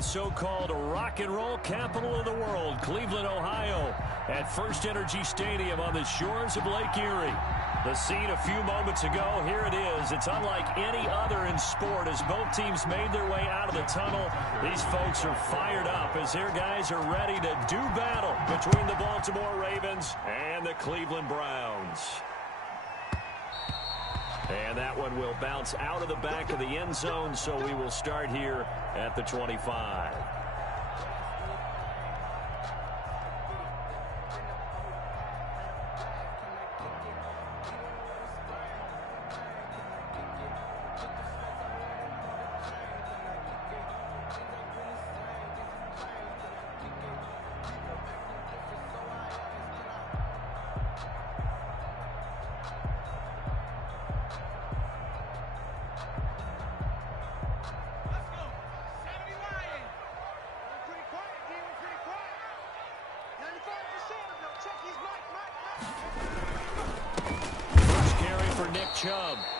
the so-called rock and roll capital of the world, Cleveland, Ohio, at First Energy Stadium on the shores of Lake Erie. The scene a few moments ago, here it is. It's unlike any other in sport as both teams made their way out of the tunnel. These folks are fired up as their guys are ready to do battle between the Baltimore Ravens and the Cleveland Browns. And that one will bounce out of the back of the end zone, so we will start here at the 25.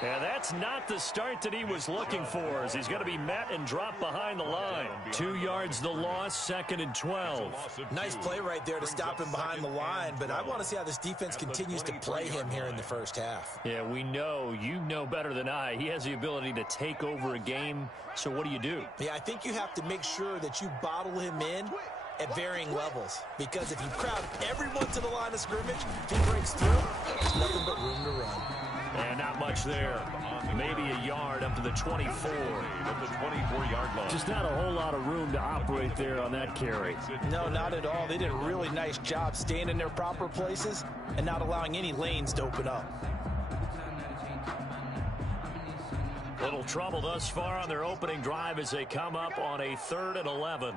And that's not the start that he was looking for, as he's going to be met and dropped behind the line. 2 yards the loss, 2nd and 12. Nice play right there to stop him behind the line, but I want to see how this defense continues to play him here in the first half. Yeah, we know, you know better than I, he has the ability to take over a game, so what do? Yeah, I think you have to make sure that you bottle him in at varying levels, because if you crowd everyone to the line of scrimmage, if he breaks through, there's nothing but room to run. And not much there. Maybe a yard up to the 24. At the 24-yard line. Just not a whole lot of room to operate there on that carry. No, not at all. They did a really nice job staying in their proper places and not allowing any lanes to open up. Little trouble thus far on their opening drive as they come up on a 3rd and 11.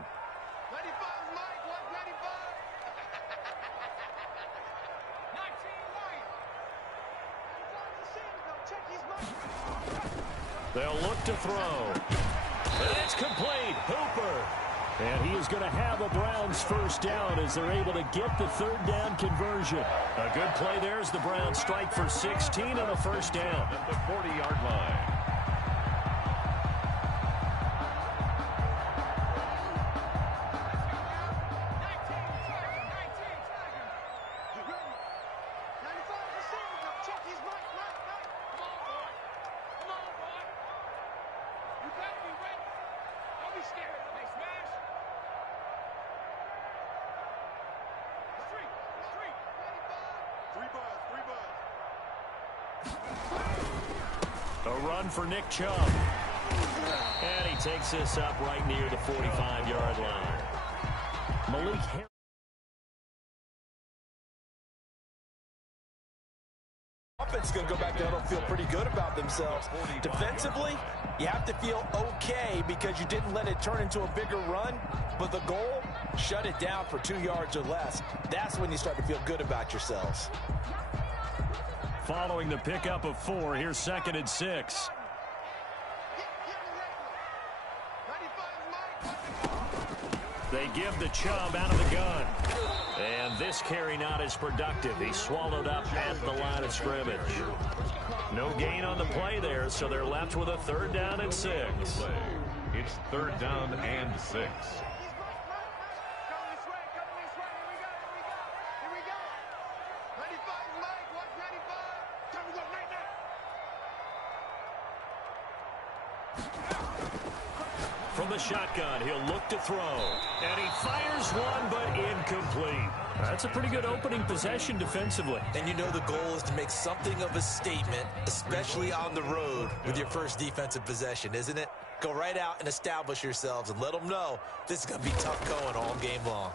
They'll look to throw. And it's complete. Hooper. And he is going to have a Browns first down as they're able to get the 3rd down conversion. A good play there as the Browns strike for 16 and a first down. At the 40-yard line. A run for Nick Chubb. And he takes this up right near the 45-yard line. Malik Harris. Offense is going to go back there and feel pretty good about themselves. Defensively, you have to feel okay because you didn't let it turn into a bigger run. But the goal, shut it down for 2 yards or less. That's when you start to feel good about yourselves. Following the pickup of 4, here's 2nd and 6. They give the Chubb out of the gun. And this carry not as productive. He's swallowed up at the line of scrimmage. No gain on the play there, so they're left with a 3rd down and 6. It's 3rd down and 6. From the shotgun, he'll look to throw. And he fires one, but incomplete. That's a pretty good opening possession defensively. And you know the goal is to make something of a statement, especially on the road with your first defensive possession, isn't it? Go right out and establish yourselves and let them know this is going to be tough going all game long.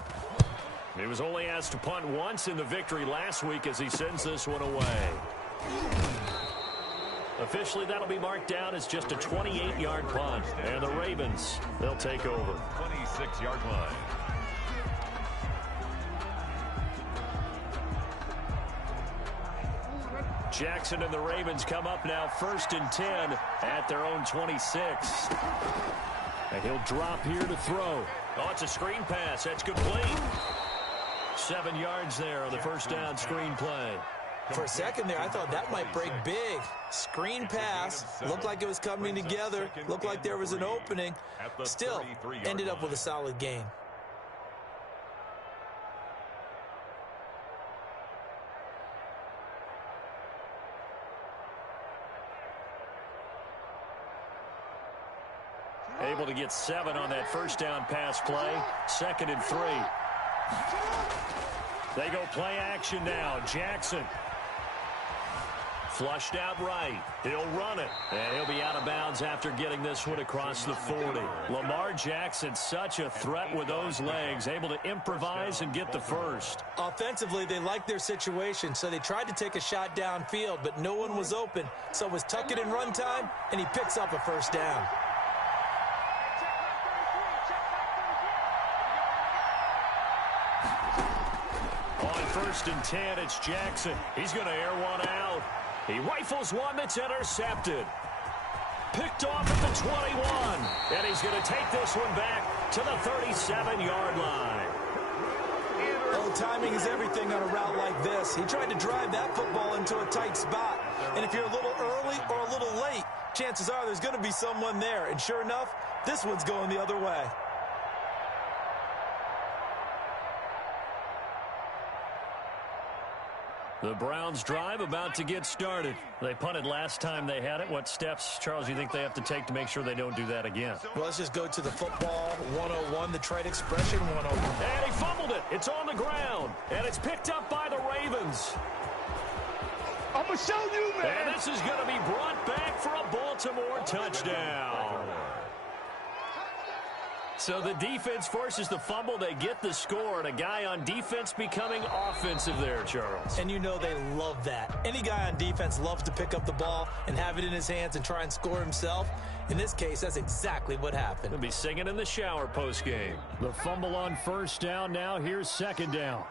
He was only asked to punt once in the victory last week as he sends this one away. Officially, that'll be marked down as just a 28-yard punt. And the Ravens, they'll take over. 26-yard line. Jackson and the Ravens come up now 1st and 10 at their own 26. And he'll drop here to throw. Oh, it's a screen pass. That's complete. 7 yards there on the first down screen play. For a second there, I thought that might break big. Screen pass. Looked like it was coming together. Looked like there was an opening. Still, ended up with a solid gain. Able to get 7 on that first down pass play. 2nd and 3. They go play action now. Jackson. Flushed out right. He'll run it. And he'll be out of bounds after getting this one across the 40. Lamar Jackson, such a threat with those legs. Able to improvise and get the first. Offensively, they liked their situation, so they tried to take a shot downfield, but no one was open. So it was tuck it in run time, and he picks up a first down. First and 10, it's Jackson. He's going to air one out. He rifles one that's intercepted. Picked off at the 21. And he's going to take this one back to the 37-yard line. Oh, timing is everything on a route like this. He tried to drive that football into a tight spot. And if you're a little early or a little late, chances are there's going to be someone there. And sure enough, this one's going the other way. The Browns drive about to get started. They punted last time they had it. What steps, Charles, do you think they have to take to make sure they don't do that again? Well, let's just go to the football 101, the trade expression 101. And he fumbled it. It's on the ground. And it's picked up by the Ravens. I'm going to show you, man. And this is going to be brought back for a Baltimore touchdown. So the defense forces the fumble. They get the score, and a guy on defense becoming offensive there, Charles. And you know they love that. Any guy on defense loves to pick up the ball and have it in his hands and try and score himself. In this case, that's exactly what happened. He'll be singing in the shower postgame. The fumble on first down. Now here's 2nd down.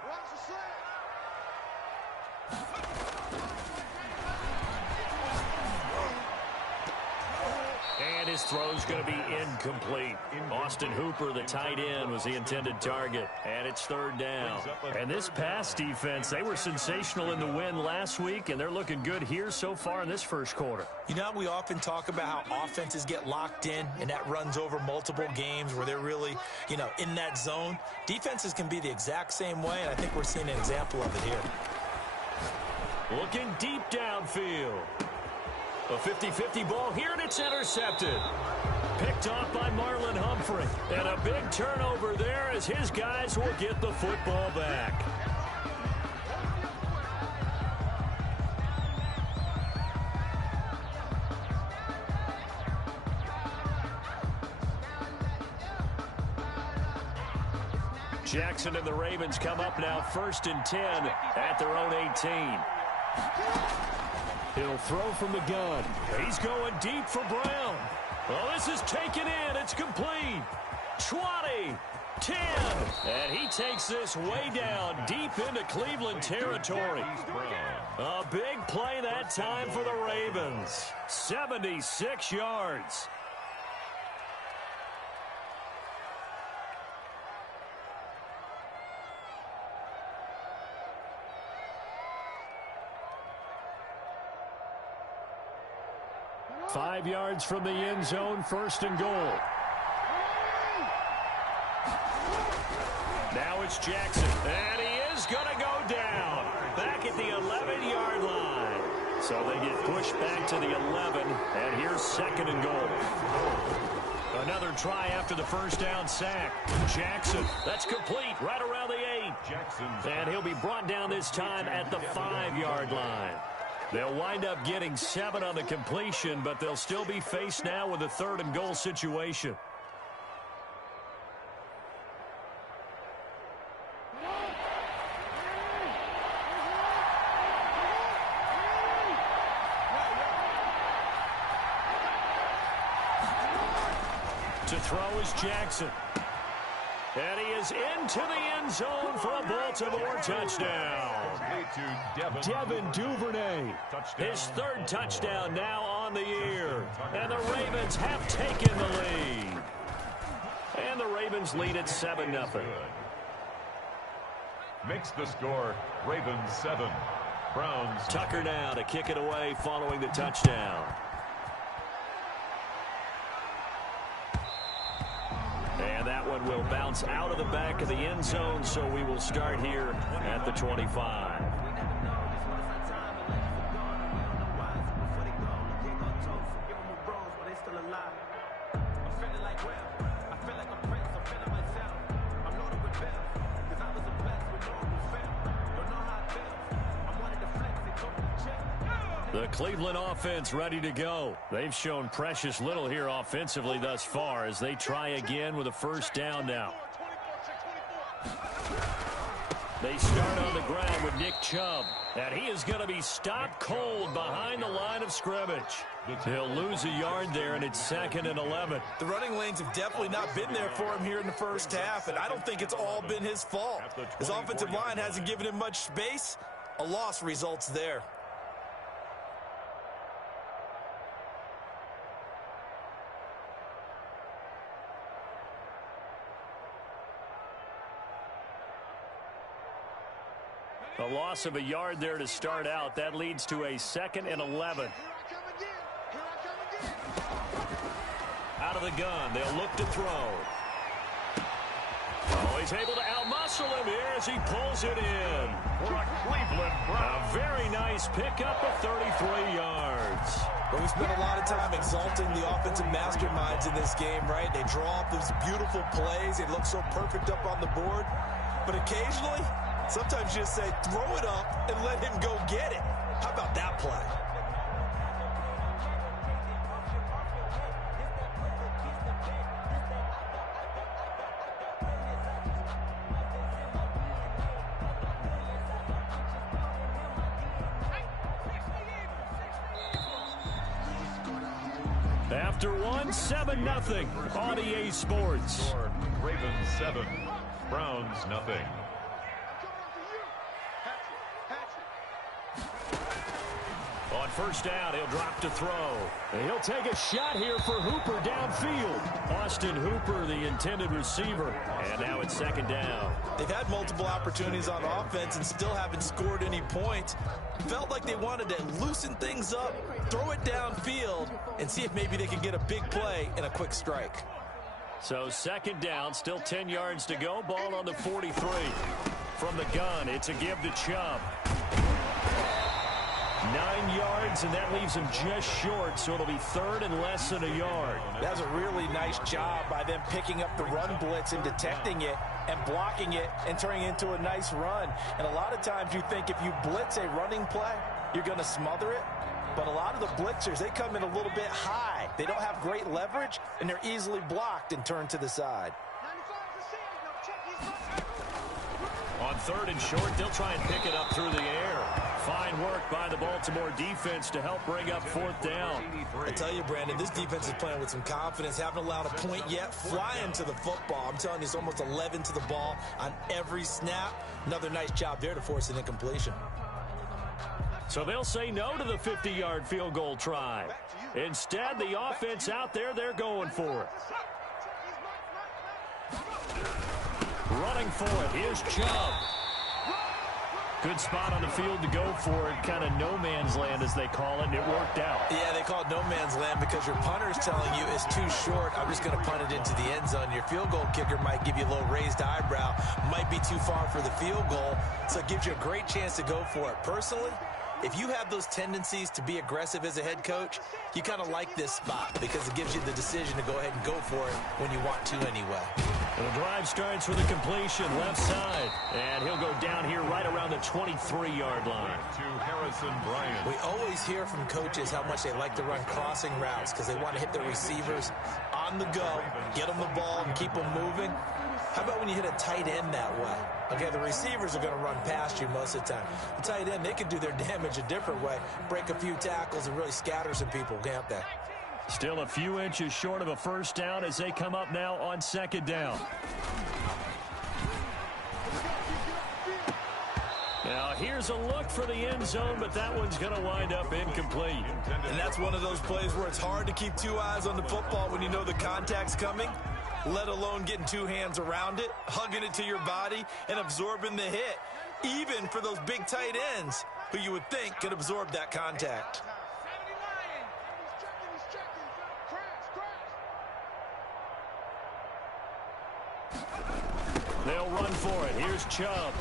His throw's going to be incomplete. Austin Hooper, the tight end, was the intended target. And it's 3rd down. And this pass defense, they were sensational in the win last week, and they're looking good here so far in this first quarter. You know, we often talk about how offenses get locked in, and that runs over multiple games where they're really, in that zone. Defenses can be the exact same way, and I think we're seeing an example of it here. Looking deep downfield. A 50-50 ball here, and it's intercepted. Picked off by Marlon Humphrey. And a big turnover there as his guys will get the football back. Jackson and the Ravens come up now 1st and 10 at their own 18. He'll throw from the gun. He's going deep for Brown. Well, this is taken in. It's complete. 20, 10. And he takes this way down deep into Cleveland territory. A big play that time for the Ravens. 76 yards. Five yards from the end zone, 1st and goal. Now it's Jackson, and he is going to go down. Back at the 11-yard line. So they get pushed back to the 11, and here's 2nd and goal. Another try after the first down sack. Jackson, that's complete, right around the 8. Jackson. And he'll be brought down this time at the 5-yard line. They'll wind up getting 7 on the completion, but they'll still be faced now with a 3rd and goal situation. To throw is Jackson. And he is into the end zone for a Baltimore touchdown. Devin Duvernay, his 3rd touchdown now on the year. And the Ravens have taken the lead. And the Ravens lead at 7-0. Makes the score Ravens 7, Browns. Tucker now to kick it away following the touchdown. And that one will bounce out of the back of the end zone, so we will start here at the 25. The Cleveland offense ready to go. They've shown precious little here offensively thus far as they try again with a first down now. They start on the ground with Nick Chubb, and he is going to be stopped cold behind the line of scrimmage. He'll lose a yard there, and it's 2nd and 11. The running lanes have definitely not been there for him here in the first half, and I don't think it's all been his fault. His offensive line hasn't given him much space. A loss results there. A loss of a yard there to start out. That leads to a 2nd and 11. Out of the gun. They'll look to throw. Oh, he's able to outmuscle him here as he pulls it in. For a Cleveland Browns. A very nice pickup of 33 yards. But we spent a lot of time exalting the offensive masterminds in this game, right? They draw up those beautiful plays. They look so perfect up on the board. But occasionally, sometimes you just say, throw it up and let him go get it. How about that play? After one, 7-0 on EA Sports. Ravens 7, Browns nothing. On first down, he'll drop to throw. And he'll take a shot here for Hooper downfield. Austin Hooper, the intended receiver. And now it's 2nd down. They've had multiple opportunities on offense and still haven't scored any points. Felt like they wanted to loosen things up, throw it downfield, and see if maybe they can get a big play and a quick strike. So 2nd down, still 10 yards to go. Ball on the 43. From the gun, it's a give to Chubb. 9 yards, and that leaves him just short, so it'll be 3rd and less than a yard. That's a really nice job by them picking up the run blitz and detecting it and blocking it and turning it into a nice run. And a lot of times you think if you blitz a running play, you're going to smother it. But a lot of the blitzers, they come in a little bit high. They don't have great leverage, and they're easily blocked and turned to the side. On 3rd and short, they'll try and pick it up through the air. Fine work by the Baltimore defense to help bring up 4th down. I tell you, Brandon, this defense is playing with some confidence. Haven't allowed a point yet. Flying to the football. I'm telling you, it's almost 11 to the ball on every snap. Another nice job there to force an incompletion. So they'll say no to the 50-yard field goal try. Instead, the offense out there, they're going for it. Running for it, here's Chubb. Good spot on the field to go for it. Kind of no man's land, as they call it, and it worked out. Yeah, they call it no man's land because your punter is telling you it's too short. I'm just going to punt it into the end zone. Your field goal kicker might give you a little raised eyebrow. Might be too far for the field goal, so it gives you a great chance to go for it. Personally, if you have those tendencies to be aggressive as a head coach, you kind of like this spot because it gives you the decision to go ahead and go for it when you want to anyway. The drive starts with a completion left side, and he'll go down here right around the 23-yard line. To Harrison Bryant. We always hear from coaches how much they like to run crossing routes because they want to hit their receivers on the go, get them the ball, and keep them moving. How about when you hit a tight end that way? Okay, the receivers are going to run past you most of the time. The tight end, they can do their damage a different way, break a few tackles and really scatter some people, can't they? Still a few inches short of a first down as they come up now on 2nd down. Now here's a look for the end zone, but that one's going to wind up incomplete. And that's one of those plays where it's hard to keep 2 eyes on the football when you know the contact's coming, let alone getting 2 hands around it, hugging it to your body, and absorbing the hit. Even for those big tight ends, who you would think could absorb that contact. They'll run for it. Here's Chubb.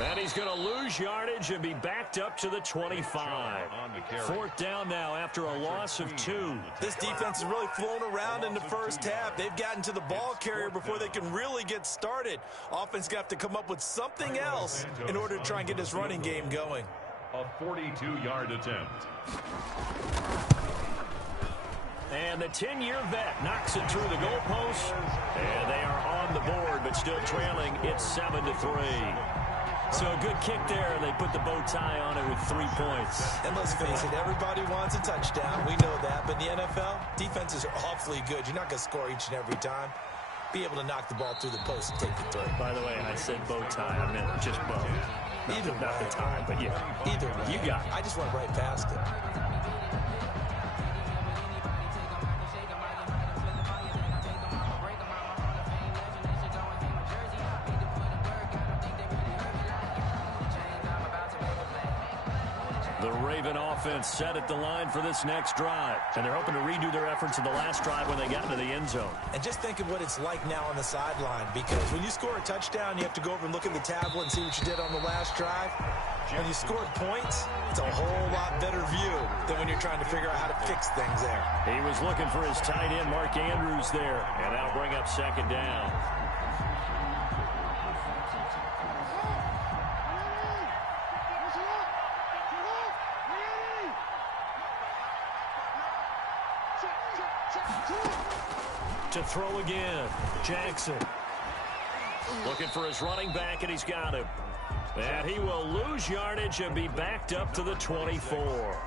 And he's going to lose yardage and be backed up to the 25. 4th down now after a loss of 2. This defense has really flown around in the first half. They've gotten to the ball carrier before they can really get started. Offense got to come up with something else in order to try and get this running game going. A 42-yard attempt. And the 10-year vet knocks it through the goalpost. And they are on the board, but still trailing. It's 7-3. So a good kick there, and they put the bow tie on it with 3 points. And let's face it, everybody wants a touchdown. We know that. But in the NFL, defenses are awfully good. You're not going to score each and every time. Be able to knock the ball through the post and take the throw. By the way, I said bow tie. I meant just bow. Either way. Not the tie, but yeah. Either way. You got it. I just went right past it. The Raven offense set at the line for this next drive. And they're hoping to redo their efforts in the last drive when they got into the end zone. And just think of what it's like now on the sideline, because when you score a touchdown, you have to go over and look at the tablet and see what you did on the last drive. When you scored points, it's a whole lot better view than when you're trying to figure out how to fix things there. He was looking for his tight end, Mark Andrews, there. And that'll bring up 2nd down. To throw again, Jackson. Looking for his running back, and he's got him. And he will lose yardage and be backed up to the 24.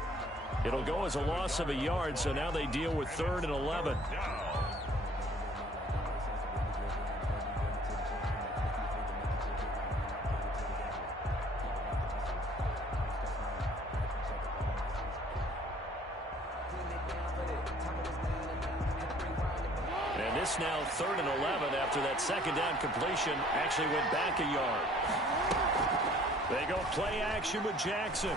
It'll go as a loss of a yard, so now they deal with 3rd and 11. Now 3rd and 11 after that 2nd down completion actually went back a yard. They go play action with Jackson.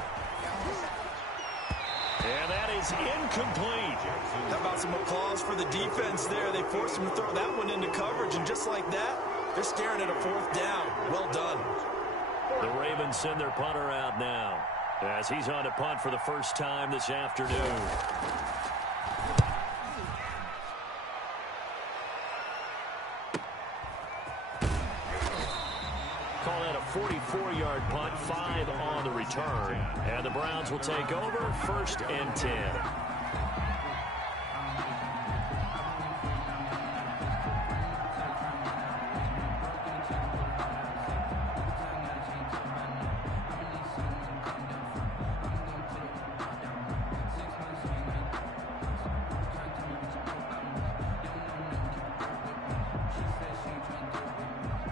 And that is incomplete. How about some applause for the defense there? They forced him to throw that one into coverage, and just like that, they're staring at a 4th down. Well done. The Ravens send their punter out now as he's on to punt for the first time this afternoon. Call that a 44-yard punt, 5 on the return. And the Browns will take over, 1st and 10.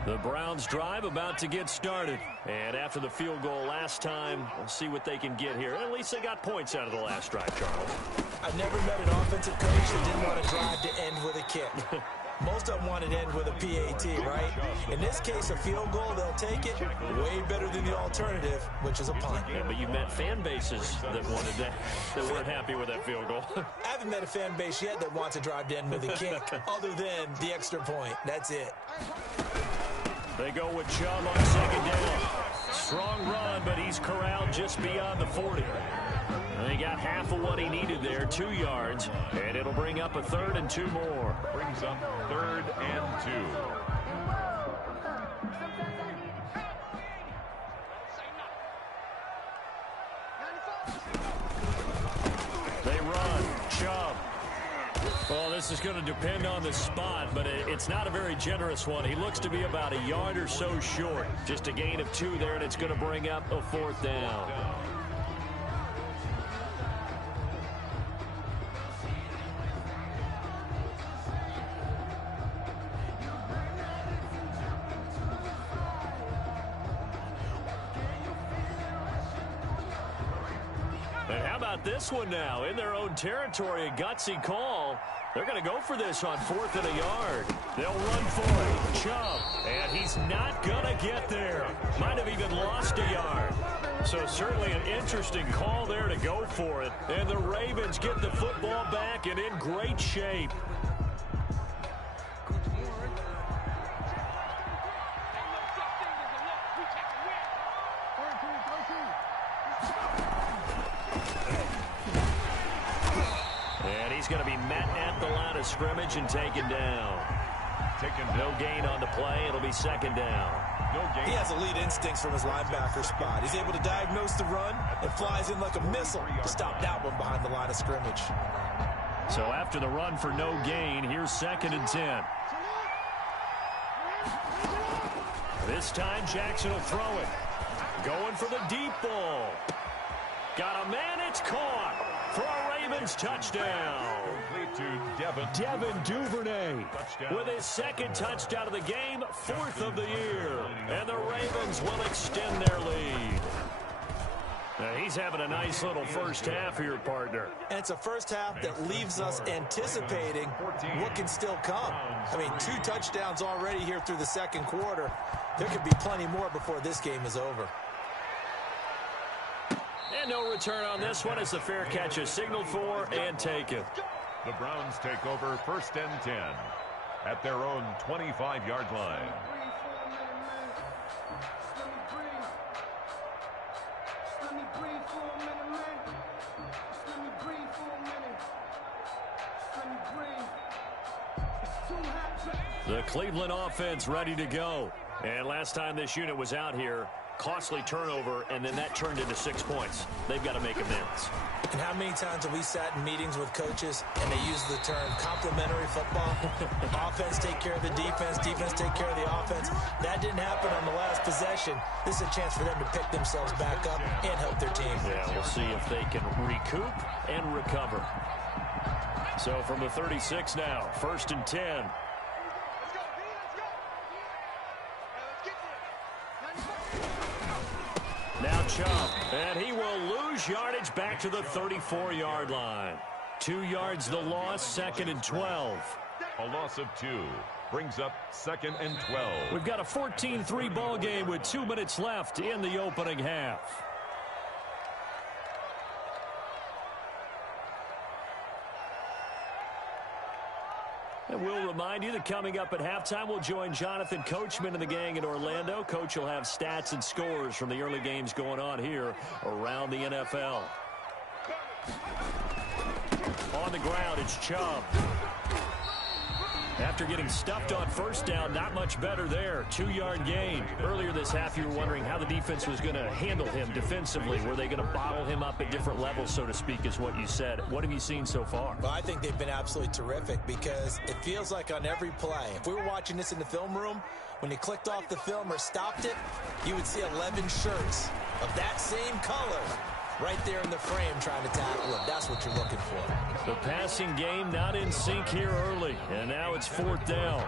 The Browns drive about to get started. And after the field goal last time, we'll see what they can get here. At least they got points out of the last drive, Charles. I've never met an offensive coach that didn't want to drive to end with a kick. Most of them want to end with a PAT, right? In this case, a field goal, they'll take it. Way better than the alternative, which is a punt. Yeah, but you met fan bases that wanted that weren't happy with that field goal. I haven't met a fan base yet that wants to drive to end with a kick, other than the extra point. That's it. They go with Chubb on 2nd down. Strong run, but he's corralled just beyond the 40. And he got half of what he needed there, 2 yards, and it'll bring up a 3rd and 2 more. Brings up 3rd and 2. They run. Chubb. Well, this is going to depend on the spot, but it's not a very generous one. He looks to be about a yard or so short. Just a gain of 2 there, and it's going to bring up a 4th down. And how about this one now? In their own territory, a gutsy call. They're going to go for this on 4th and a yard. They'll run for it. Chubb. And he's not going to get there. Might have even lost a yard. So certainly an interesting call there to go for it. And the Ravens get the football back and in great shape. And he's going to be met at the line of scrimmage and taken down. No gain on the play. It'll be second down. He has elite instincts from his linebacker spot. He's able to diagnose the run and flies in like a missile to stop that one behind the line of scrimmage. So after the run for no gain, here's 2nd and 10. This time Jackson will throw it. Going for the deep ball. Got a man, it's caught for a Ravens touchdown. Devin Duvernay with his 2nd touchdown of the game, 4th of the year. And the Ravens will extend their lead. Now he's having a nice little first half here, partner. And it's a first half that leaves us anticipating what can still come. I mean, 2 touchdowns already here through the 2nd quarter. There could be plenty more before this game is over. And no return on this one as the fair catch is signaled for and taken. The Browns take over 1st and 10 at their own 25-yard line. The Cleveland offense ready to go. And last time this unit was out here, costly turnover, and then that turned into 6 points. They've got to make amends. And how many times have we sat in meetings with coaches and they use the term complementary football? Offense take care of the defense, defense take care of the offense. That didn't happen on the last possession. This is a chance for them to pick themselves back up and help their team. Yeah, we'll see if they can recoup and recover. So from the 36 now, 1st and 10. Now Chubb, and he will lose yardage back to the 34-yard line. 2 yards the loss, 2nd and 12. A loss of 2 brings up 2nd and 12. We've got a 14-3 ball game with 2 minutes left in the opening half. And we'll remind you that coming up at halftime, we'll join Jonathan Coachman and the gang in Orlando. Coach will have stats and scores from the early games going on here around the NFL. On the ground, it's Chubb. After getting stuffed on 1st down, not much better there. 2-yard gain. Earlier this half, you were wondering how the defense was going to handle him defensively. Were they going to bottle him up at different levels, so to speak, is what you said. What have you seen so far? Well, I think they've been absolutely terrific because it feels like on every play, if we were watching this in the film room, when you clicked off the film or stopped it, you would see 11 shirts of that same color right there in the frame trying to tackle him. That's what you're looking for. The passing game not in sync here early, and now it's 4th down.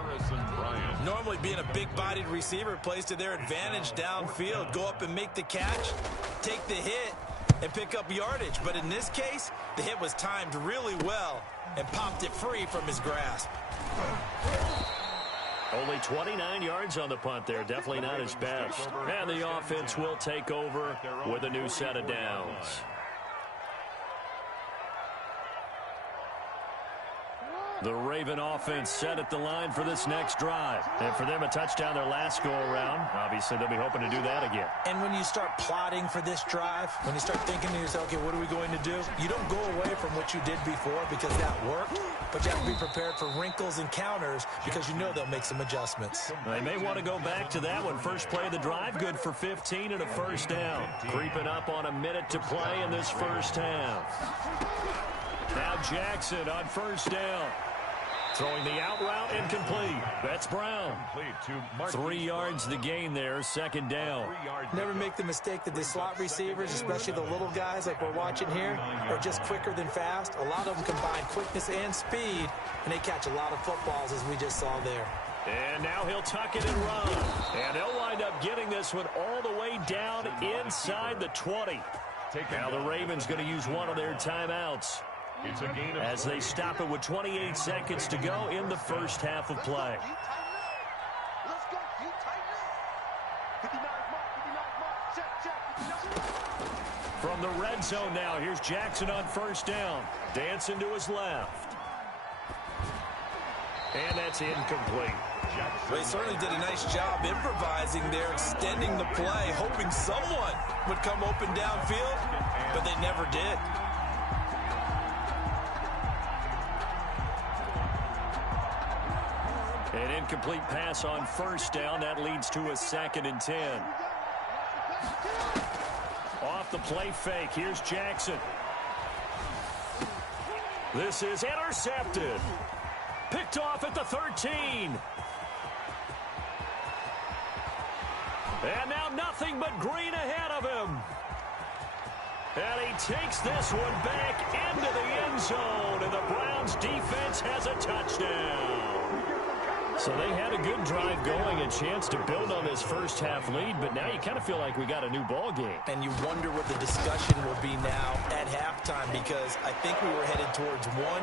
Normally being a big-bodied receiver plays to their advantage downfield. Go up and make the catch, take the hit, and pick up yardage. But in this case, the hit was timed really well and popped it free from his grasp. Only 29 yards on the punt there. Definitely not his best. And the offense will take over with a new set of downs. The Raven offense set at the line for this next drive. And for them, a touchdown their last go-around. Obviously, they'll be hoping to do that again. And when you start plotting for this drive, when you start thinking to yourself, okay, what are we going to do? You don't go away from what you did before because that worked, but you have to be prepared for wrinkles and counters because you know they'll make some adjustments. They may want to go back to that one. First play of the drive, good for 15 and a 1st down. Creeping up on a minute to play in this first half. Now Jackson on 1st down. Throwing the out route incomplete. That's Brown. 3 yards the gain there, 2nd down. Never make the mistake that the slot receivers, especially the little guys like we're watching here, are just quicker than fast. A lot of them combine quickness and speed, and they catch a lot of footballs as we just saw there. And now he'll tuck it and run. And he'll wind up getting this one all the way down inside the 20. Now the Ravens going to use one of their timeouts as they stop it with 28 seconds to go in the first half of play. From the red zone now, here's Jackson on first down. Dancing to his left. And that's incomplete. Well, he certainly did a nice job improvising there, extending the play, hoping someone would come open downfield, but they never did. An incomplete pass on first down. That leads to a 2nd and 10. Off the play fake. Here's Jackson. This is intercepted. Picked off at the 13. And now nothing but green ahead of him. And he takes this one back into the end zone. And the Browns defense has a touchdown. So they had a good drive going, a chance to build on this first half lead, but now you kind of feel like we got a new ball game. And you wonder what the discussion will be now at halftime, because I think we were headed towards one.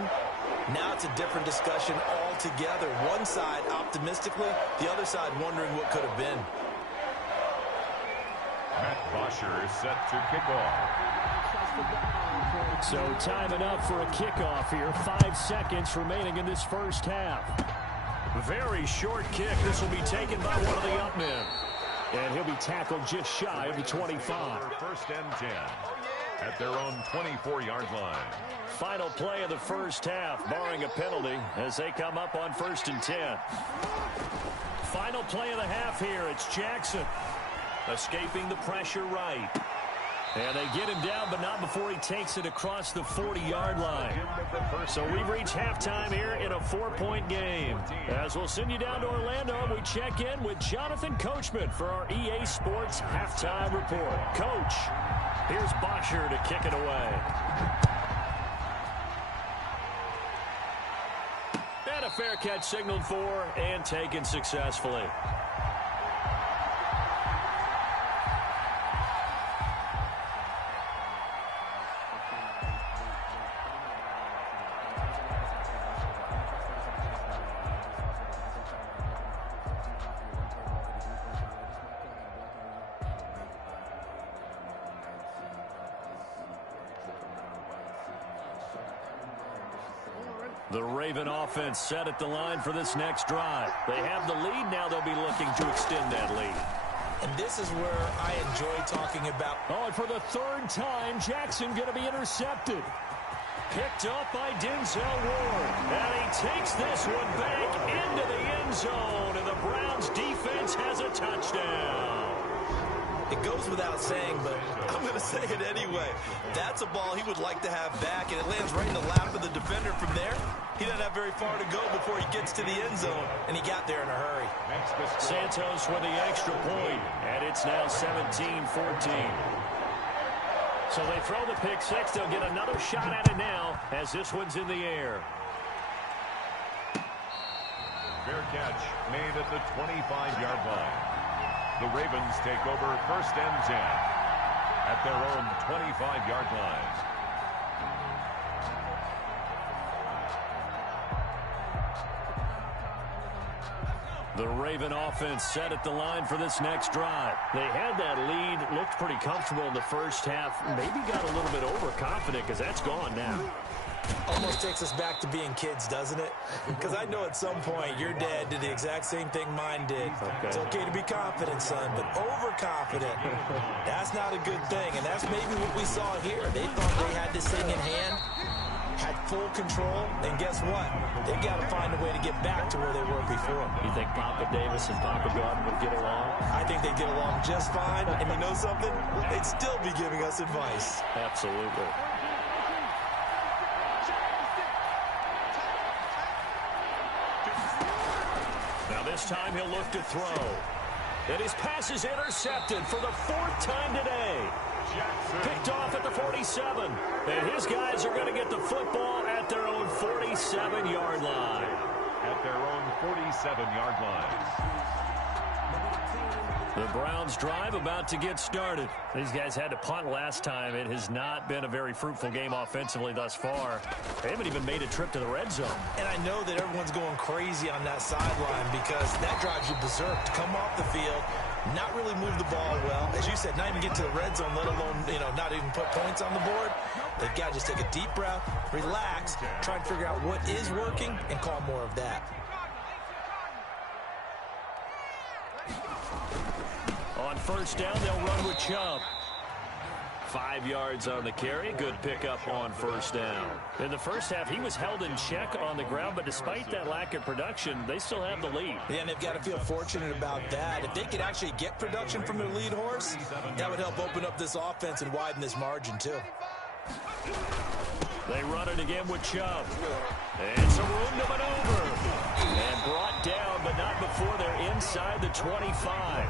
Now it's a different discussion altogether. One side optimistically, the other side wondering what could have been. Matt Bosher is set to kick off. So timing up for a kickoff here. 5 seconds remaining in this first half. Very short kick. This will be taken by one of the up men. And he'll be tackled just shy of the 25. First and 10 at their own 24-yard line. Final play of the first half, barring a penalty, as they come up on 1st and 10. Final play of the half here. It's Jackson escaping the pressure right. And they get him down, but not before he takes it across the 40-yard line. So we've reached halftime here in a 4-point game. As we'll send you down to Orlando, we check in with Jonathan Coachman for our EA Sports Halftime Report. Coach, here's Bosher to kick it away. And a fair catch signaled for and taken successfully. The Raven offense set at the line for this next drive. They have the lead. Now they'll be looking to extend that lead. And this is where I enjoy talking about. Oh, and for the 3rd time, Jackson going to be intercepted. Picked up by Denzel Ward. And he takes this one back into the end zone. And the Browns defense has a touchdown. It goes without saying, but I'm going to say it anyway. That's a ball he would like to have back, and it lands right in the lap of the defender from there. He doesn't have very far to go before he gets to the end zone, and he got there in a hurry. Santos with the extra point, and it's now 17-14. So they throw the pick six. They'll get another shot at it now as this one's in the air. Fair catch made at the 25-yard line. The Ravens take over 1st and 10 at their own 25-yard line. The Raven offense set at the line for this next drive. They had that lead, looked pretty comfortable in the first half, maybe got a little bit overconfident because that's gone now. Almost takes us back to being kids, doesn't it? Because I know at some point your dad did the exact same thing mine did. Okay. It's okay to be confident, son, but overconfident, that's not a good thing. And that's maybe what we saw here. They thought they had this thing in hand, had full control, and guess what? They got to find a way to get back to where they were before. You think Papa Davis and Papa Gordon would get along? I think they get along just fine. And you know something? They'd still be giving us advice. Absolutely. This time he'll look to throw. And his pass is intercepted for the 4th time today. Picked off at the 47. And his guys are going to get the football at their own 47-yard line. At their own 47-yard line. The Browns drive about to get started. These guys had to punt last time. It has not been a very fruitful game offensively thus far. They haven't even made a trip to the red zone. And I know that everyone's going crazy on that sideline because that drives you berserk to come off the field, not really move the ball well. As you said, not even get to the red zone, let alone, not even put points on the board. They've got to just take a deep breath, relax, try and figure out what is working, and call more of that. On first down, they'll run with Chubb. 5 yards on the carry. Good pickup on first down. In the first half, he was held in check on the ground, but despite that lack of production, they still have the lead. Yeah, and they've got to feel fortunate about that. If they could actually get production from their lead horse, that would help open up this offense and widen this margin, too. They run it again with Chubb. And some room to maneuver. And brought down, but not before they're inside the 25.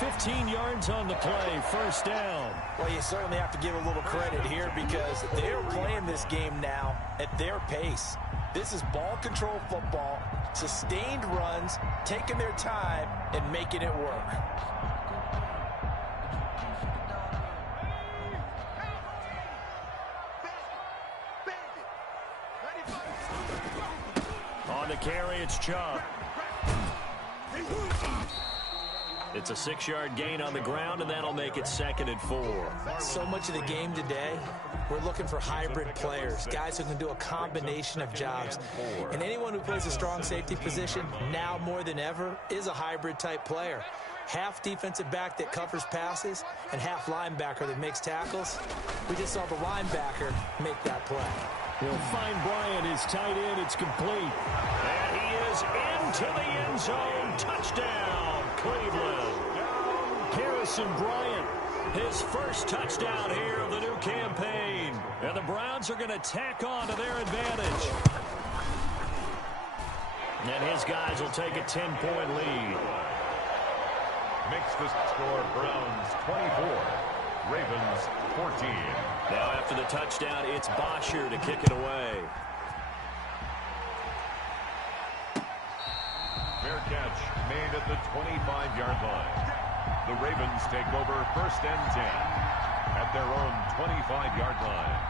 15 yards on the play, first down. Well, you certainly have to give a little credit here because they're playing this game now at their pace. This is ball control football, sustained runs, taking their time, and making it work. On the carry, it's Chubb. It's a 6-yard gain on the ground, and that'll make it 2nd and 4. So much of the game today, we're looking for hybrid players, guys who can do a combination of jobs. And anyone who plays a strong safety position, now more than ever, is a hybrid-type player. Half defensive back that covers passes and half linebacker that makes tackles. We just saw the linebacker make that play. He'll find Bryant, his tight end. It's complete. And he is into the end zone. Touchdown, Cleveland. Harrison Bryant, his first touchdown here of the new campaign. And the Browns are going to tack on to their advantage. And his guys will take a 10-point lead. Makes the score Browns 24, Ravens 14. Now after the touchdown, it's Bosher to kick it away. Fair catch made at the 25-yard line. The Ravens take over 1st and 10 at their own 25-yard line.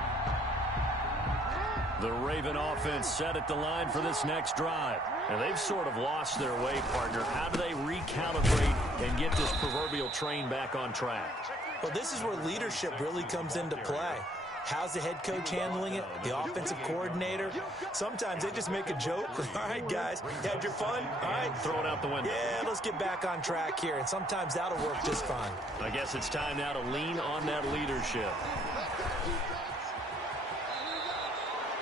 The Raven offense set at the line for this next drive. And they've sort of lost their way, partner. How do they recalibrate and get this proverbial train back on track? Well, this is where leadership really comes into play. How's the head coach handling it? The offensive coordinator? Sometimes they just make a joke. All right, guys, you had your fun? All right. Throw it out the window. Yeah, let's get back on track here. And sometimes that'll work just fine. I guess it's time now to lean on that leadership.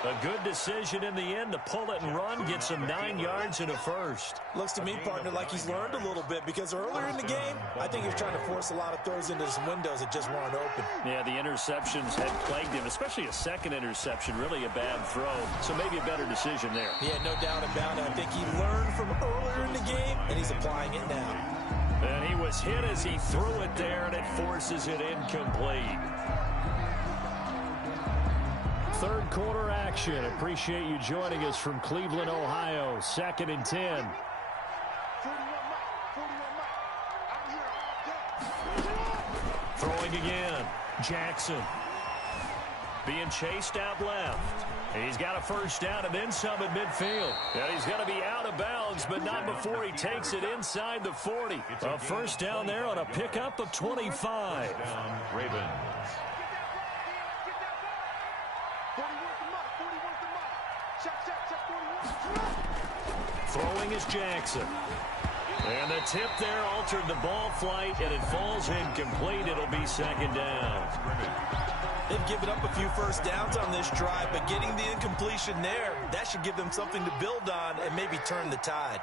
A good decision in the end to pull it and run, get some 9 yards and a first. Looks to me, partner, like he's learned a little bit because earlier in the game, I think he was trying to force a lot of throws into some windows that just weren't open. Yeah, the interceptions had plagued him, especially a second interception, really a bad throw. So maybe a better decision there. Yeah, no doubt about it. I think he learned from earlier in the game, and he's applying it now. And he was hit as he threw it there, and it forces it incomplete. Third quarter action. Appreciate you joining us from Cleveland, Ohio. 2nd and 10. Throwing again. Jackson. Being chased out left. He's got a first down and then some at midfield. And he's going to be out of bounds, but not before he takes it inside the 40. A first down there on a pickup of 25. Ravens. Throwing is Jackson. And the tip there altered the ball flight, and it falls incomplete. It'll be 2nd down. They've given up a few first downs on this drive, but getting the incompletion there, that should give them something to build on and maybe turn the tide.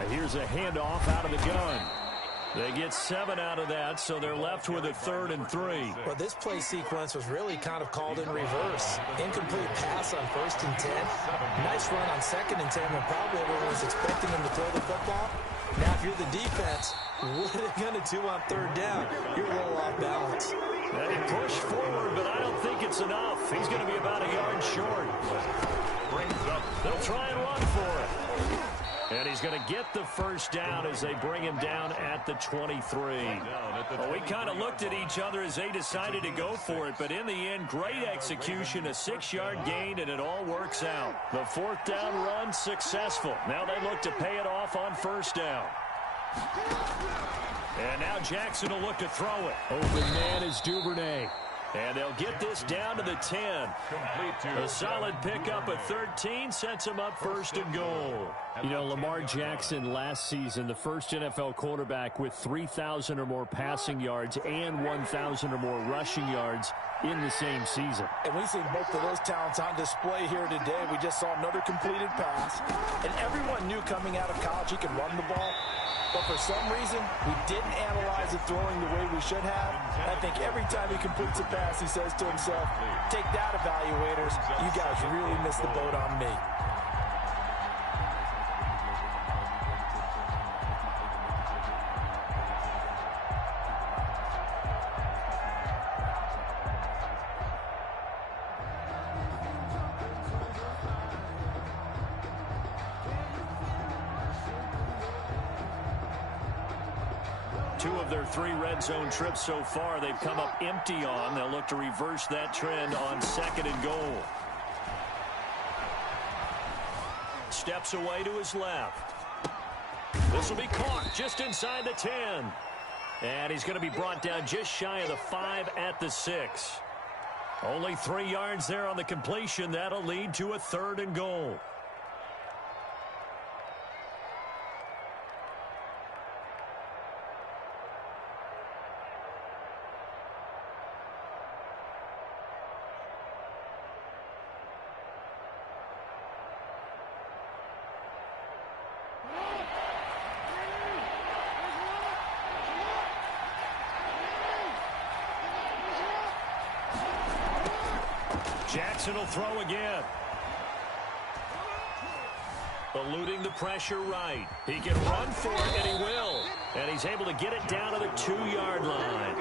And here's a handoff out of the gun. They get 7 out of that, so they're left with a 3rd and 3. Well, this play sequence was really kind of called in reverse. Incomplete pass on 1st and 10. Nice run on 2nd and 10 when probably everyone was expecting him to throw the football. Now, if you're the defense, what are they going to do on 3rd down? You're a little off balance. They push forward, but I don't think it's enough. He's going to be about a yard short. Brings up. They'll try and run for it. And he's going to get the first down as they bring him down at the 23. Well, we kind of looked at each other as they decided to go for it, but in the end, great execution, a 6-yard gain, and it all works out. The fourth down run successful. Now they look to pay it off on first down. And now Jackson will look to throw it. Open man is Duvernay. And they'll get this down to the 10. A solid pickup at 13 sets him up first and goal. You know, Lamar Jackson last season, the first NFL quarterback with 3,000 or more passing yards and 1,000 or more rushing yards in the same season. And we've seen both of those talents on display here today. We just saw another completed pass. And everyone knew coming out of college he could run the ball. But for some reason, we didn't analyze it throwing the way we should have. I think every time he completes a pass, he says to himself, take that, evaluators. You guys really missed the boat on me. Two of their 3 red zone trips so far, they've come up empty on. They'll look to reverse that trend on second and goal. Steps away to his left. This will be caught just inside the 10. And he's going to be brought down just shy of the 5 at the 6. Only 3 yards there on the completion. That'll lead to a third and goal. Jackson will throw again. Eluding the pressure right. He can run for it, and he will. And he's able to get it down to the 2-yard line.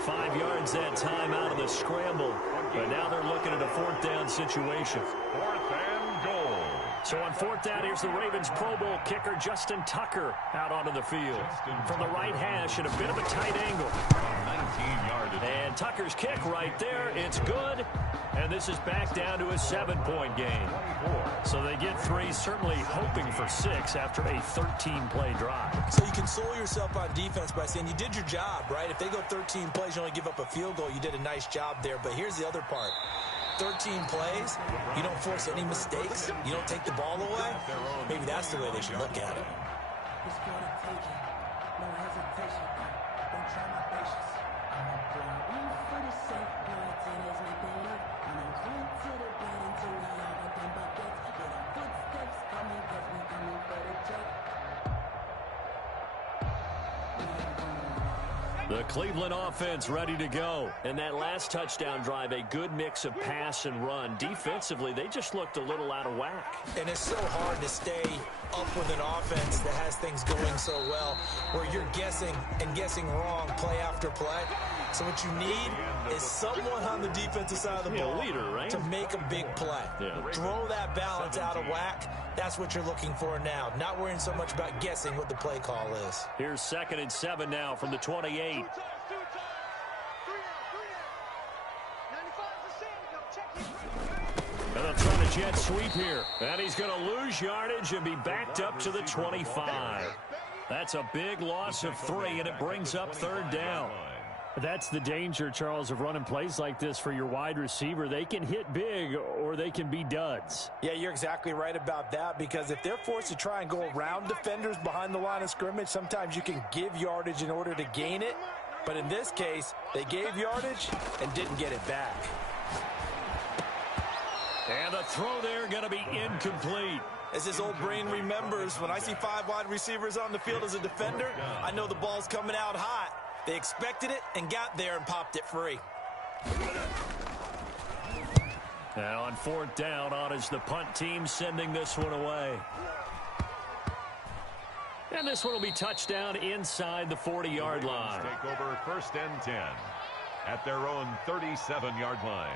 5 yards that time out of the scramble. But now they're looking at a fourth down situation. Fourth and goal. So on fourth down, here's the Ravens Pro Bowl kicker Justin Tucker out onto the field. From the right hash at a bit of a tight angle. 19-yard. And Tucker's kick right there. It's good. And this is back down to a 7-point game. So they get 3, certainly hoping for 6 after a 13-play drive. So you console yourself on defense by saying you did your job, right? If they go 13 plays, you only give up a field goal, you did a nice job there. But here's the other part. 13 plays, you don't force any mistakes, you don't take the ball away. Maybe that's the way they should look at it. The Cleveland offense ready to go. And that last touchdown drive, a good mix of pass and run. Defensively, they just looked a little out of whack. And it's so hard to stay up with an offense that has things going so well, where you're guessing and guessing wrong play after play. So what you need is someone on the defensive side of the ball leader, right? to make a big play. Throw that balance out of whack. That's what you're looking for now. Not worrying so much about guessing what the play call is. Here's 2nd and 7 now from the 28. And they'll try the jet sweep here. And he's going to lose yardage and be backed up to the 25. That's a big loss of 3, and it brings up 3rd down. That's the danger, Charles, of running plays like this for your wide receiver. They can hit big or they can be duds. Yeah, you're exactly right about that, because if they're forced to try and go around defenders behind the line of scrimmage, sometimes you can give yardage in order to gain it. But in this case, they gave yardage and didn't get it back. And the throw there going to be incomplete. As his old brain remembers, when I see 5 wide receivers on the field as a defender, I know the ball's coming out hot. They expected it and got there and popped it free. Now on 4th down, on is the punt team sending this one away. And this one will be touchdown inside the 40-yard line. Take over 1st and 10 at their own 37-yard line.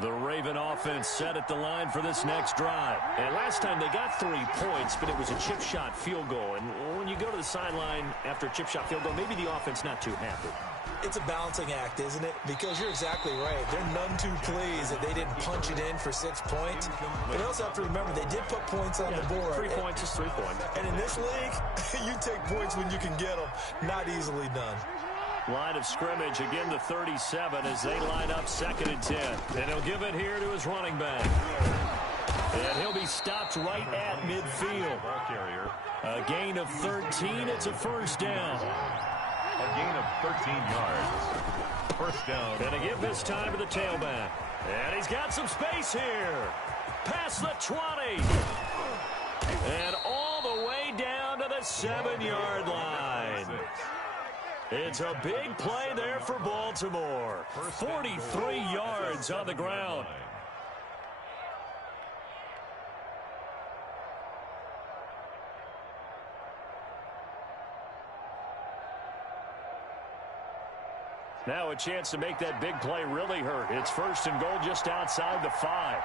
The Raven offense set at the line for this next drive. And last time they got 3 points, but it was a chip shot field goal. And when you go to the sideline after a chip shot field goal, maybe the offense not too happy. It's a balancing act, isn't it? Because you're exactly right. They're none too pleased that they didn't punch it in for 6 points. But you also have to remember they did put points on the board. 3 points is 3 points. And in this league, you take points when you can get them. Not easily done. Line of scrimmage, again the 37 as they line up 2nd and 10. And he'll give it here to his running back. And he'll be stopped right at midfield. A gain of 13, it's a first down. A gain of 13 yards. First down. And a give this time to the tailback. And he's got some space here. Past the 20. And all the way down to the 7-yard line. It's a big play there for Baltimore. 43 yards on the ground. Now a chance to make that big play really hurt. It's 1st and goal just outside the 5.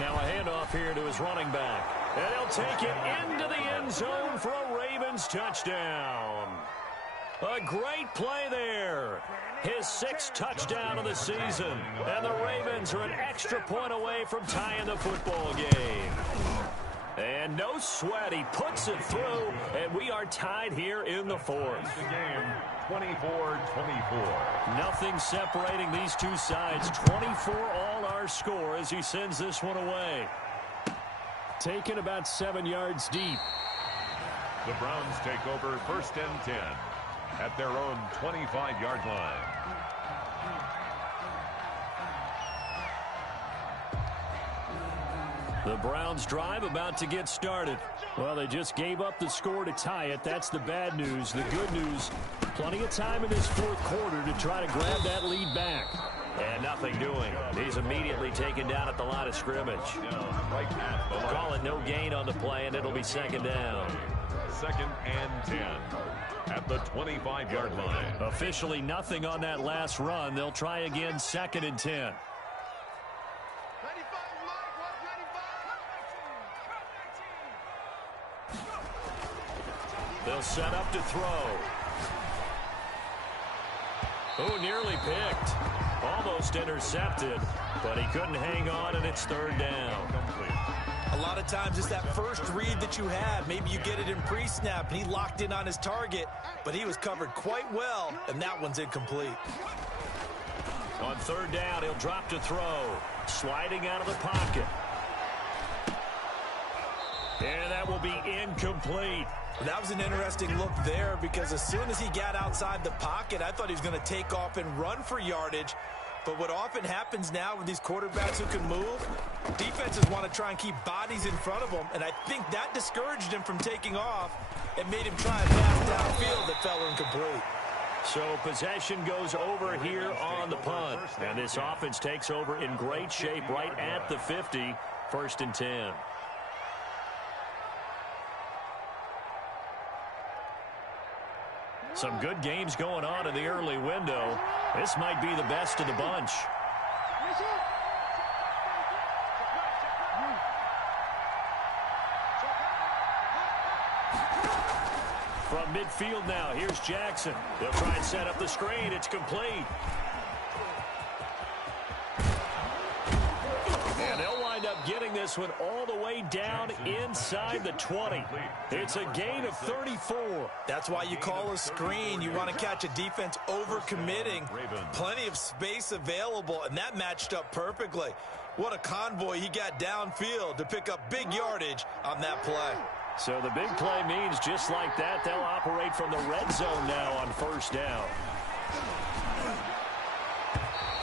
Now a handoff here to his running back. And he'll take it into the end zone for a Ravens touchdown. A great play there. His 6th touchdown of the season. And the Ravens are an extra point away from tying the football game. And no sweat, he puts it through, and we are tied here in the 4th. The game, 24-24. Nothing separating these two sides. 24 all our score as he sends this one away. Taken about 7 yards deep. The Browns take over 1st and 10 at their own 25-yard line. The Browns drive about to get started. Well, they just gave up the score to tie it. That's the bad news. The good news, plenty of time in this 4th quarter to try to grab that lead back. And nothing doing. He's immediately taken down at the line of scrimmage. Call it no gain on the play, and it'll be 2nd down. 2nd and 10 at the 25-yard line. Officially nothing on that last run. They'll try again 2nd and 10. They'll set up to throw. Oh, nearly picked. Almost intercepted, but he couldn't hang on, and it's 3rd down. A lot of times it's that first read that you have. Maybe you get it in pre-snap, and he locked in on his target, but he was covered quite well, and that one's incomplete. On 3rd down, he'll drop to throw. Sliding out of the pocket. And that will be incomplete. That was an interesting look there because as soon as he got outside the pocket, I thought he was going to take off and run for yardage. But what often happens now with these quarterbacks who can move, defenses want to try and keep bodies in front of them, and I think that discouraged him from taking off and made him try a pass downfield that fell incomplete. So possession goes over here on the punt, and this offense takes over in great shape right at the 50, 1st and 10. Some good games going on in the early window. This might be the best of the bunch. From midfield now, here's Jackson. They'll try and set up the screen. It's complete. And they'll wind up getting this one all the way down inside the 20. It's a gain of 34. That's why you call a screen. You want to catch a defense overcommitting. Plenty of space available, and that matched up perfectly. What a convoy he got downfield to pick up big yardage on that play. So the big play means just like that, they'll operate from the red zone now on 1st down.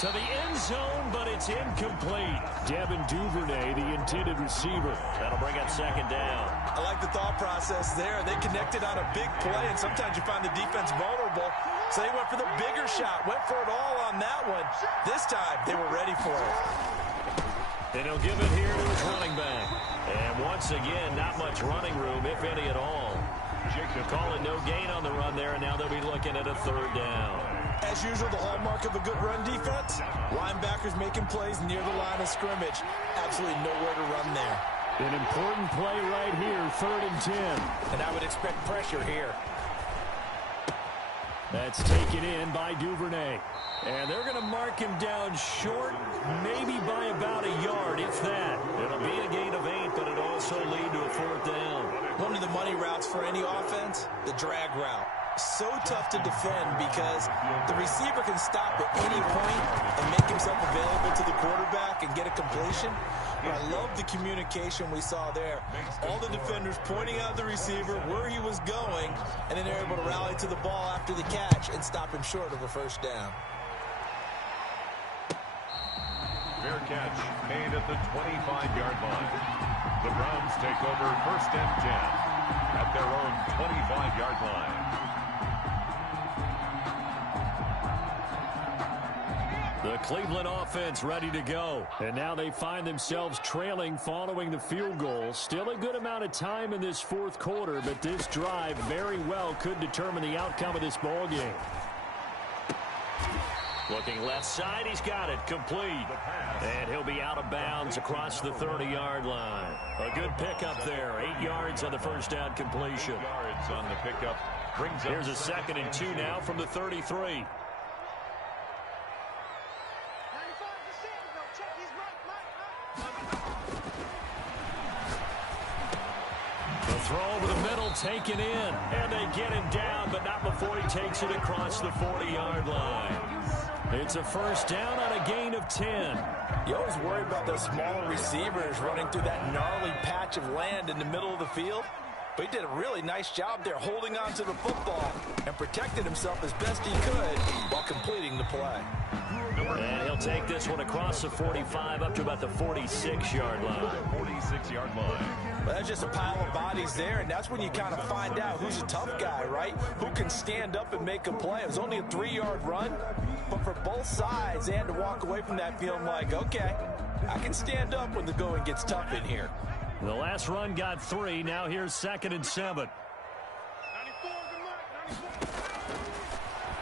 To the end zone, but it's incomplete. Devin Duvernay, the intended receiver. That'll bring up 2nd down. I like the thought process there. They connected on a big play, and sometimes you find the defense vulnerable. So they went for the bigger shot, went for it all on that one. This time, they were ready for it. And he'll give it here to his running back. And once again, not much running room, if any at all. Call it no gain on the run there, and now they'll be looking at a 3rd down. As usual, the hallmark of a good run defense, linebackers making plays near the line of scrimmage. Absolutely nowhere to run there. An important play right here, 3rd and 10. And I would expect pressure here. That's taken in by Duvernay. And they're going to mark him down short, maybe by about a yard, if that. It'll be a gain of 8, but it'll also lead to a 4th down. One of the money routes for any offense, the drag route. So tough to defend because the receiver can stop at any point and make himself available to the quarterback and get a completion. But I love the communication we saw there. All the defenders pointing out the receiver where he was going, and then they're able to rally to the ball after the catch and stop him short of a 1st down. Fair catch made at the 25-yard line. The Browns take over 1st and 10 at their own 25-yard line. The Cleveland offense ready to go. And now they find themselves trailing following the field goal. Still a good amount of time in this 4th quarter, but this drive very well could determine the outcome of this ball game. Looking left side, he's got it, complete. And he'll be out of bounds across the 30-yard line. A good pickup there, 8 yards on the 1st down completion. 8 yards on the pickup. Here's a 2nd and 2 now from the 33. Throw over the middle, taken in, and they get him down, but not before he takes it across the 40-yard line. It's a 1st down on a gain of 10. You always worry about those smaller receivers running through that gnarly patch of land in the middle of the field, but he did a really nice job there holding on to the football and protected himself as best he could while completing the play. And he'll take this one across the 45 up to about the 46-yard line. 46-yard line. Well, that's just a pile of bodies there, and that's when you kind of find out who's a tough guy, right? Who can stand up and make a play. It was only a 3-yard run, but for both sides, they had to walk away from that feeling like, okay, I can stand up when the going gets tough in here. The last run got 3. Now here's 2nd and 7.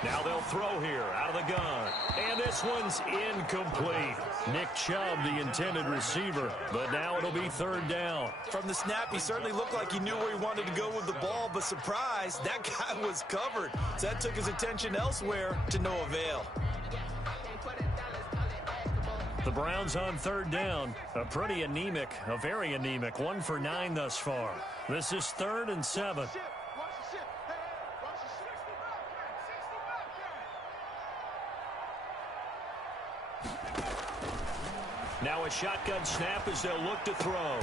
Now they'll throw here out of the gun. And this one's incomplete. Nick Chubb, the intended receiver. But now it'll be 3rd down. From the snap, he certainly looked like he knew where he wanted to go with the ball, but surprise, that guy was covered. So that took his attention elsewhere to no avail. The Browns on 3rd down. A pretty anemic, a very anemic 1 for 9 thus far. This is 3rd and 7. Now a shotgun snap as they'll look to throw.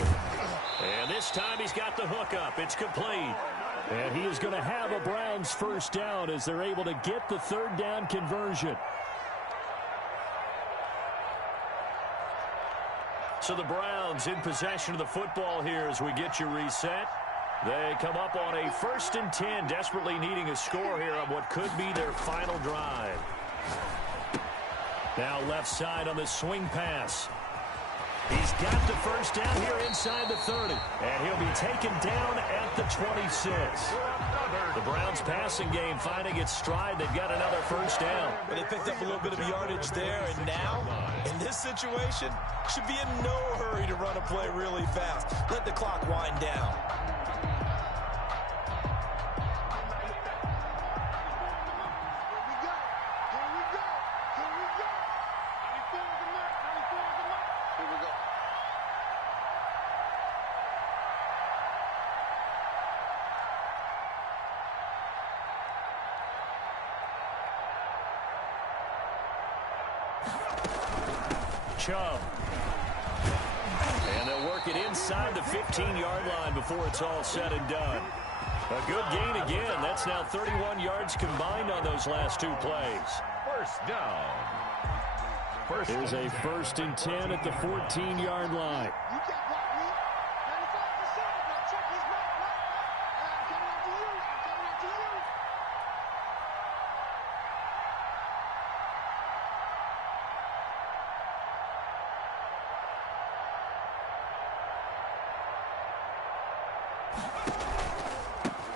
And this time he's got the hook up. It's complete. And he is going to have a Browns 1st down as they're able to get the 3rd down conversion. So the Browns in possession of the football here as we get you reset. They come up on a 1st and 10, desperately needing a score here on what could be their final drive. Now left side on the swing pass. He's got the 1st down here inside the 30. And he'll be taken down at the 26. The Browns passing game finding its stride. They've got another 1st down. But they picked up a little bit of yardage there. And now, in this situation, should be in no hurry to run a play really fast. Let the clock wind down. Chubb. And they'll work it inside the 15-yard line before it's all said and done. A good gain again. That's now 31 yards combined on those last 2 plays. 1st down. Here's a 1st and 10 at the 14-yard line.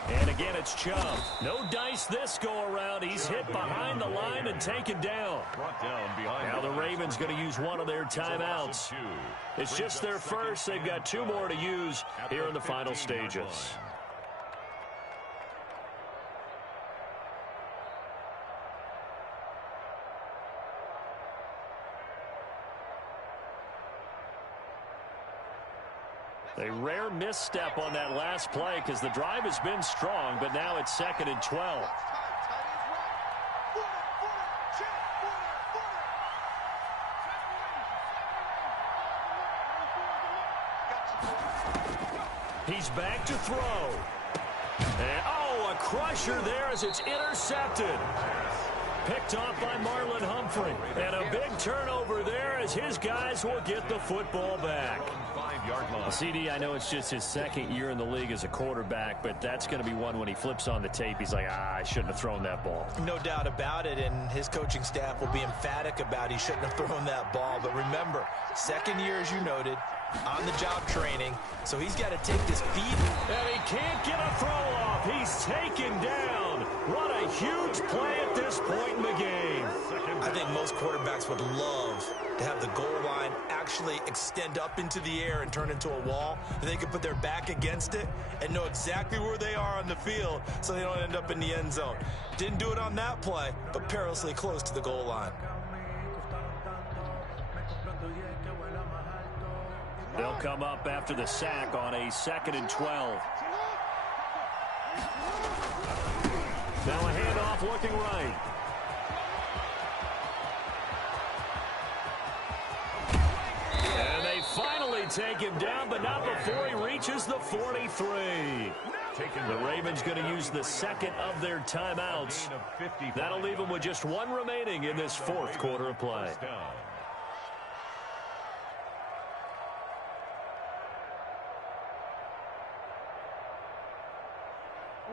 And a Again, it's Chubb. No dice this go-around. He's hit behind the line and taken down. Brought down behind. Now the Ravens going to use one of their timeouts. It's just their first. They've got 2 more to use here in the final stages. A rare misstep on that last play because the drive has been strong, but now it's 2nd and 12. He's back to throw. And, oh, a crusher there as it's intercepted. Picked off by Marlon Humphrey. And a big turnover there as his guys will get the football back. CD, I know it's just his 2nd year in the league as a quarterback, but that's going to be one when he flips on the tape. He's like, I shouldn't have thrown that ball. No doubt about it, and his coaching staff will be emphatic about he shouldn't have thrown that ball. But remember, 2nd year, as you noted, on-the-job training, so he's got to take this beating. And he can't get a throw off. He's taken down. What a huge play at this point in the game. I think most quarterbacks would love to have the goal line actually extend up into the air and turn into a wall, and they can put their back against it and know exactly where they are on the field so they don't end up in the end zone. Didn't do it on that play, but perilously close to the goal line. They'll come up after the sack on a 2nd and 12. Now a handoff looking right. And they finally take him down, but not before he reaches the 43. The Ravens going to use the 2nd of their timeouts. That'll leave them with just 1 remaining in this 4th quarter of play.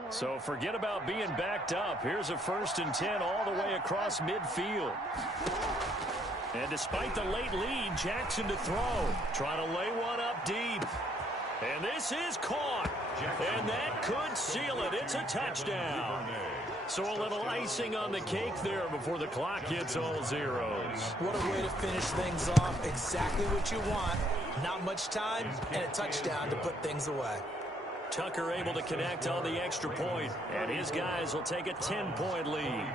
So forget about being backed up. Here's a 1st and 10 all the way across midfield. And despite the late lead, Jackson to throw. Trying to lay one up deep. And this is caught. And that could seal it. It's a touchdown. So a little icing on the cake there before the clock hits all zeros. What a way to finish things off. Exactly what you want. Not much time and a touchdown to put things away. Tucker able to connect on the extra point, and his guys will take a 10-point lead.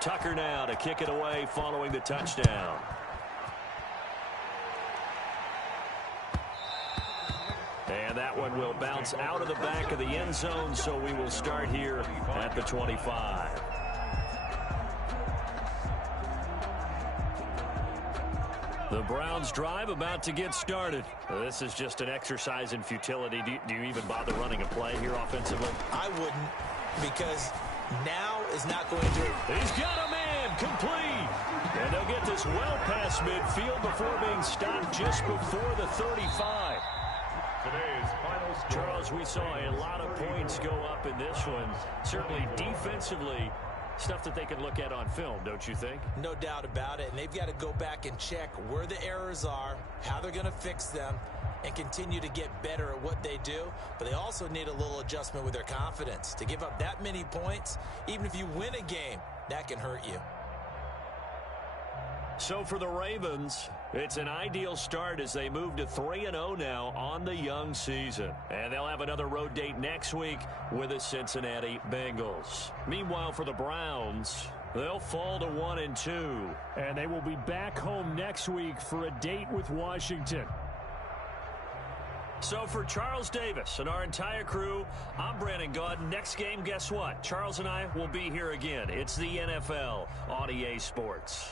Tucker now to kick it away following the touchdown. And that one will bounce out of the back of the end zone, so we will start here at the 25. The Browns drive about to get started. This is just an exercise in futility. Do you even bother running a play here offensively? I wouldn't, because now is not going to... He's got a man complete. And they'll get this well past midfield before being stopped just before the 35. Today's final score. Charles, we saw a lot of points go up in this one. Certainly defensively, stuff that they can look at on film, don't you think? No doubt about it, and they've got to go back and check where the errors are, how they're going to fix them, and continue to get better at what they do. But they also need a little adjustment with their confidence. To give up that many points, even if you win a game, that can hurt you. So for the Ravens, it's an ideal start as they move to 3-0 now on the young season. And they'll have another road date next week with the Cincinnati Bengals. Meanwhile, for the Browns, they'll fall to 1-2. And they will be back home next week for a date with Washington. So for Charles Davis and our entire crew, I'm Brandon Gaudin. Next game, guess what? Charles and I will be here again. It's the NFL on EA Sports.